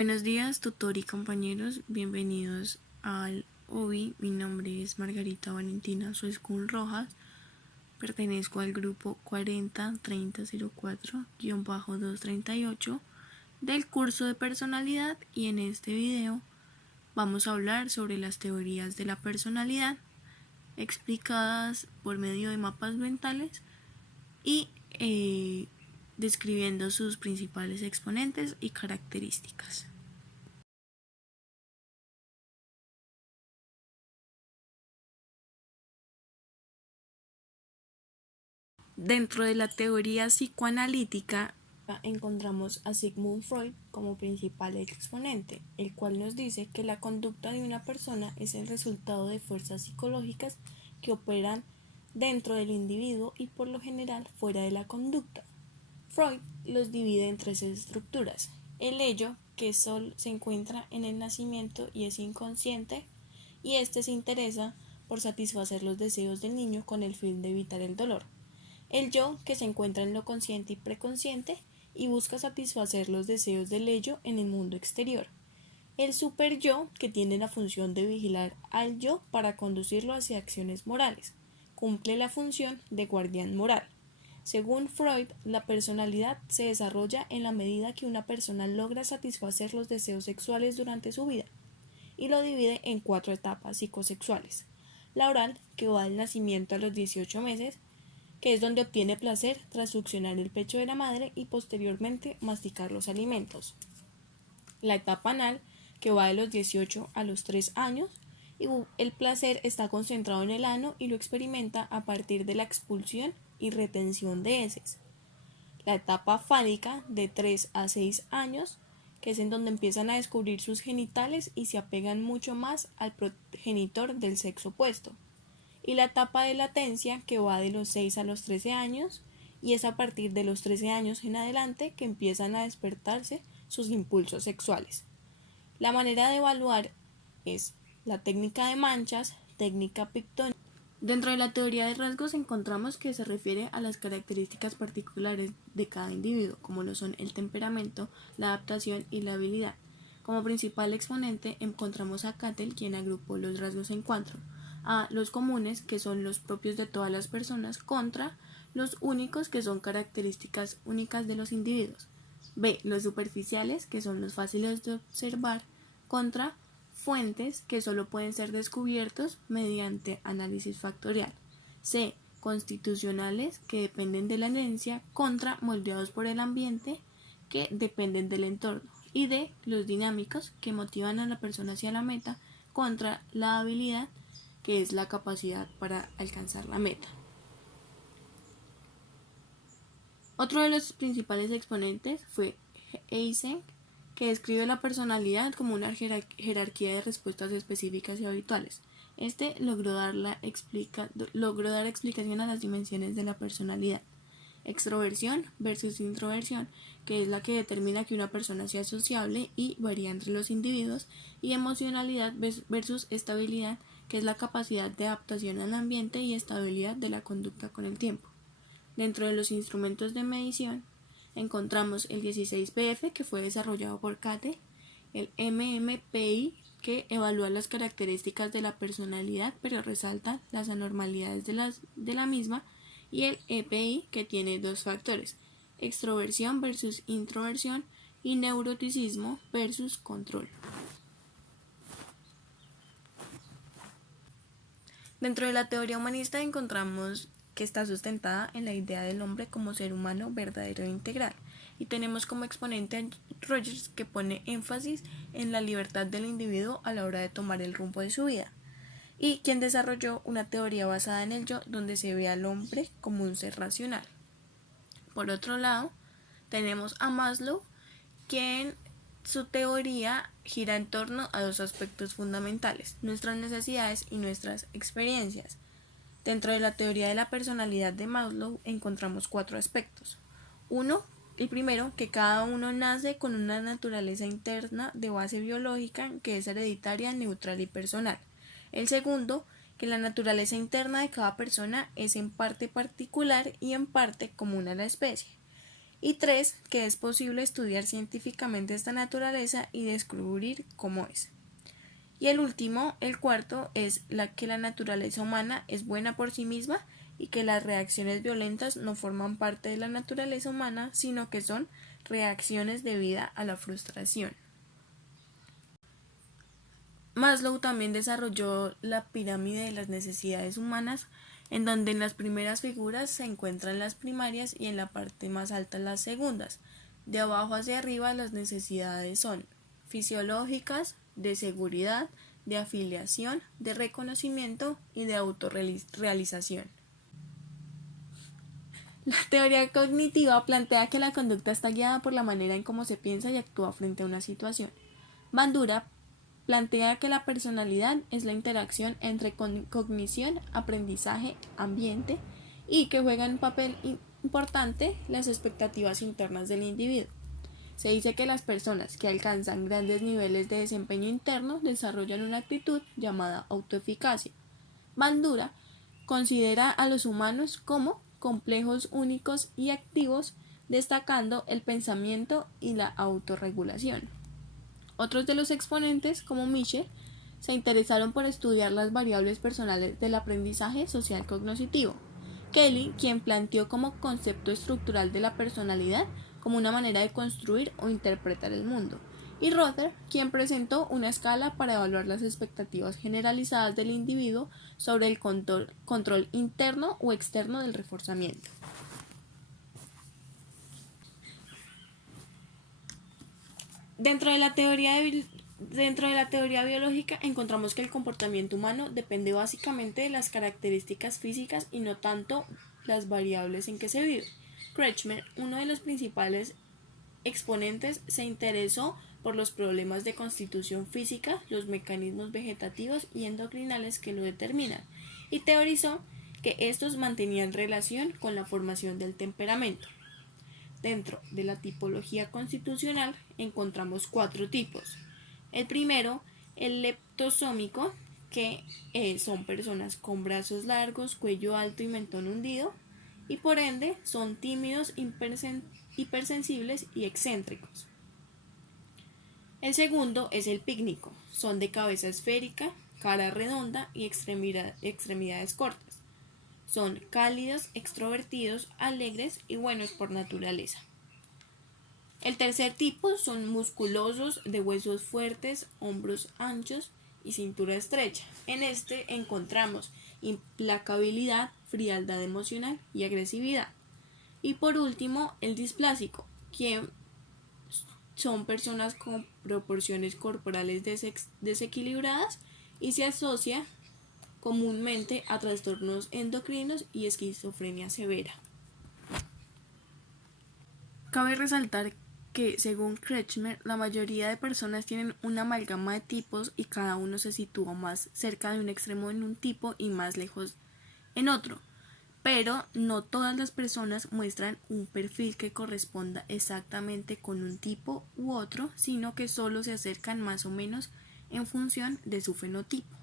Buenos días, tutor y compañeros. Bienvenidos al OBI. Mi nombre es Margarita Valentina Suescún Rojas. Pertenezco al grupo 403004-238 del curso de personalidad y en este video vamos a hablar sobre las teorías de la personalidad explicadas por medio de mapas mentales y describiendo sus principales exponentes y características. Dentro de la teoría psicoanalítica encontramos a Sigmund Freud como principal exponente, el cual nos dice que la conducta de una persona es el resultado de fuerzas psicológicas que operan dentro del individuo y por lo general fuera de la conducta. Freud los divide en tres estructuras: el ello, que solo se encuentra en el nacimiento y es inconsciente, y este se interesa por satisfacer los deseos del niño con el fin de evitar el dolor. El yo, que se encuentra en lo consciente y preconsciente y busca satisfacer los deseos del ello en el mundo exterior. El super yo, que tiene la función de vigilar al yo para conducirlo hacia acciones morales. Cumple la función de guardián moral. Según Freud, la personalidad se desarrolla en la medida que una persona logra satisfacer los deseos sexuales durante su vida, y lo divide en 4 etapas psicosexuales. La oral, que va del nacimiento a los 18 meses, que es donde obtiene placer tras succionar el pecho de la madre y posteriormente masticar los alimentos. La etapa anal, que va de los 18 a los 3 años, y el placer está concentrado en el ano y lo experimenta a partir de la expulsión y retención de heces. La etapa fálica, de 3 a 6 años, que es en donde empiezan a descubrir sus genitales y se apegan mucho más al progenitor del sexo opuesto. Y la etapa de latencia, que va de los 6 a los 13 años, y es a partir de los 13 años en adelante que empiezan a despertarse sus impulsos sexuales. La manera de evaluar es la técnica de manchas, técnica pictónica. Dentro de la teoría de rasgos encontramos que se refiere a las características particulares de cada individuo, como lo son el temperamento, la adaptación y la habilidad. Como principal exponente encontramos a Cattell, quien agrupó los rasgos en 4: a los comunes, que son los propios de todas las personas, contra los únicos, que son características únicas de los individuos; b, los superficiales, que son los fáciles de observar, contra fuentes, que solo pueden ser descubiertos mediante análisis factorial; c, constitucionales, que dependen de la herencia, contra moldeados por el ambiente, que dependen del entorno; y d, los dinámicos, que motivan a la persona hacia la meta, contra la habilidad, que es la capacidad para alcanzar la meta. Otro de los principales exponentes fue Eysenck, que describe la personalidad como una jerarquía de respuestas específicas y habituales. Este logró dar explicación a las dimensiones de la personalidad: extroversión versus introversión, que es la que determina que una persona sea sociable y varía entre los individuos; y emocionalidad versus estabilidad, que es la capacidad de adaptación al ambiente y estabilidad de la conducta con el tiempo. Dentro de los instrumentos de medición encontramos el 16PF, que fue desarrollado por Cattell, el MMPI, que evalúa las características de la personalidad pero resalta las anormalidades de la misma, y el EPI, que tiene 2 factores: extroversión versus introversión y neuroticismo versus control. Dentro de la teoría humanista encontramos que está sustentada en la idea del hombre como ser humano verdadero e integral, y tenemos como exponente a Rogers, que pone énfasis en la libertad del individuo a la hora de tomar el rumbo de su vida, y quien desarrolló una teoría basada en el yo, donde se ve al hombre como un ser racional. Por otro lado, tenemos a Maslow, quien su teoría gira en torno a 2 aspectos fundamentales: nuestras necesidades y nuestras experiencias. Dentro de la teoría de la personalidad de Maslow encontramos 4 aspectos. El primero, que cada uno nace con una naturaleza interna de base biológica que es hereditaria, neutral y personal. El segundo, que la naturaleza interna de cada persona es en parte particular y en parte común a la especie. Y 3, que es posible estudiar científicamente esta naturaleza y descubrir cómo es. Y el último, el cuarto, es que la naturaleza humana es buena por sí misma y que las reacciones violentas no forman parte de la naturaleza humana, sino que son reacciones debidas a la frustración. Maslow también desarrolló la pirámide de las necesidades humanas, en donde en las primeras figuras se encuentran las primarias y en la parte más alta las segundas. De abajo hacia arriba las necesidades son fisiológicas, de seguridad, de afiliación, de reconocimiento y de autorrealización. La teoría cognitiva plantea que la conducta está guiada por la manera en cómo se piensa y actúa frente a una situación. Bandura plantea que la personalidad es la interacción entre cognición, aprendizaje, ambiente y que juegan un papel importante las expectativas internas del individuo. Se dice que las personas que alcanzan grandes niveles de desempeño interno desarrollan una actitud llamada autoeficacia. Bandura considera a los humanos como complejos únicos y activos, destacando el pensamiento y la autorregulación. Otros de los exponentes, como Michel, se interesaron por estudiar las variables personales del aprendizaje social cognitivo. Kelly, quien planteó como concepto estructural de la personalidad como una manera de construir o interpretar el mundo, y Rother, quien presentó una escala para evaluar las expectativas generalizadas del individuo sobre el control interno o externo del reforzamiento. Dentro de la teoría biológica encontramos que el comportamiento humano depende básicamente de las características físicas y no tanto las variables en que se vive. Kretschmer, uno de los principales exponentes, se interesó por los problemas de constitución física, los mecanismos vegetativos y endocrinales que lo determinan, y teorizó que estos mantenían relación con la formación del temperamento. Dentro de la tipología constitucional encontramos 4 tipos. El primero, el leptosómico, que son personas con brazos largos, cuello alto y mentón hundido, y por ende son tímidos, hipersensibles y excéntricos. El segundo es el pícnico, son de cabeza esférica, cara redonda y extremidades cortas. Son cálidos, extrovertidos, alegres y buenos por naturaleza. El tercer tipo son musculosos, de huesos fuertes, hombros anchos y cintura estrecha. En este encontramos implacabilidad, frialdad emocional y agresividad. Y por último, el displásico, que son personas con proporciones corporales desequilibradas y se asocia comúnmente a trastornos endocrinos y esquizofrenia severa. Cabe resaltar que, según Kretschmer, la mayoría de personas tienen una amalgama de tipos y cada uno se sitúa más cerca de un extremo en un tipo y más lejos en otro, pero no todas las personas muestran un perfil que corresponda exactamente con un tipo u otro, sino que solo se acercan más o menos en función de su fenotipo.